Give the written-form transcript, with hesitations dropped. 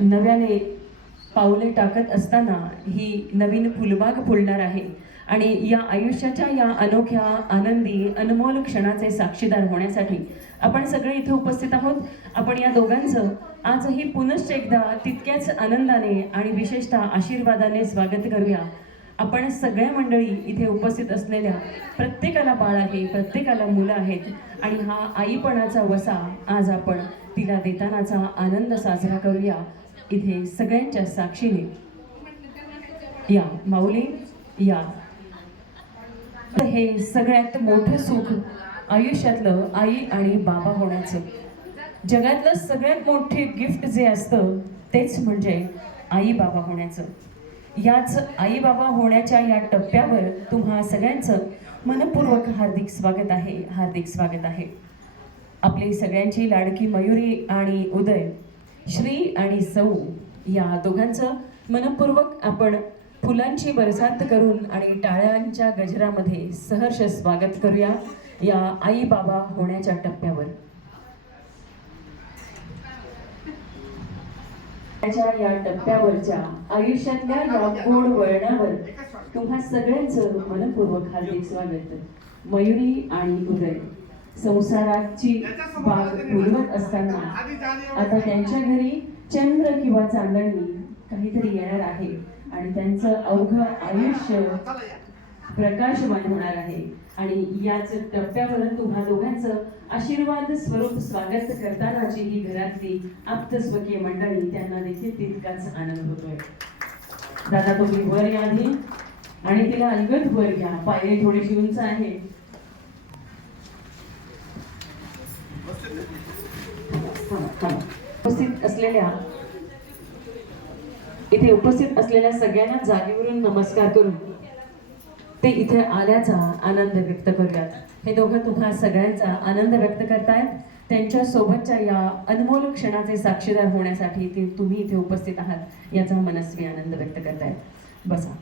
नव्याने पाऊले टाकत असताना ही नवीन फुलबाग फुलणार आहे आणि या आयुष्याच्या या अनोख्या आनंदी अनमोल क्षणाचे साक्षीदार होण्यासाठी आपण सगळे इथे उपस्थित आहोत। आपण या दोघांचं आजही पुनश्च एकदा तितक्याच आनंदाने आणि विशेषतः आशीर्वादाने स्वागत करूया। आपण सगळ्या मंडळी इथे उपस्थित असलेल्या प्रत्येकाला बाळ आहे, प्रत्येकाला मुलं आहेत आणि हा आईपणाचा वसा आज आपण तिला देतानाचा आनंद साजरा करूया इथे सगळ्यांच्या साक्षीने। या माऊली या। हे सगळ्यात मोठं सुख आयुष्यातलं आई आणि बाबा होण्याचं, जगातलं सगळ्यात मोठे गिफ्ट जे असतं तेच म्हणजे आई बाबा होण्याचं। याच आई बाबा होण्याच्या या टप्प्यावर तुम्हा सगळ्यांचं मनपूर्वक हार्दिक स्वागत आहे, हार्दिक स्वागत आहे। आपली सगळ्यांची लाडकी मयुरी आणि उदय, श्री आणि सौ या दोघांचं मनपूर्वक आपण फुलांची बरसात करून आणि टाळ्यांच्या गजरामध्ये सहर्ष स्वागत करूया या आई बाबा होण्याच्या टप्प्यावर। या टप्प्यावरच्या आयुष्यातल्या या गोड वळणावर तुम्हा सगळ्यांचं मनपूर्वक हार्दिक स्वागत। मयुरी आणि उदय संसाराची बाग फुलवत असताना आता त्यांच्या घरी चंद्र किंवा चांदणी काहीतरी येणार आहे आणि त्यांचं अवघं आयुष्य प्रकाशमान होणार आहे आणि याच टप्प्यावर तुम्हा दोघांचं आशीर्वाद स्वरूप स्वागत करतानाची ही घरातली आप्तस्वकीय मंडळी, त्यांना देखील तितकाच आनंद होतोय। दादा तुम्ही वर या आधी आणि तिला अलगद वर घ्या, पायरी थोडीशी उंच आहे। इथे उपस्थित असलेल्या सगळ्यांना जागेवरून नमस्कार करून ते इथे आल्याचा आनंद व्यक्त करूयात। हे दोघं तुम्हा सगळ्यांचा आनंद व्यक्त करतायत, त्यांच्या सोबतच्या या अनमोल क्षणाचे साक्षीदार होण्यासाठी तुम्ही इथे उपस्थित आहात याचा मनस्वी आनंद व्यक्त करतायत। बसा।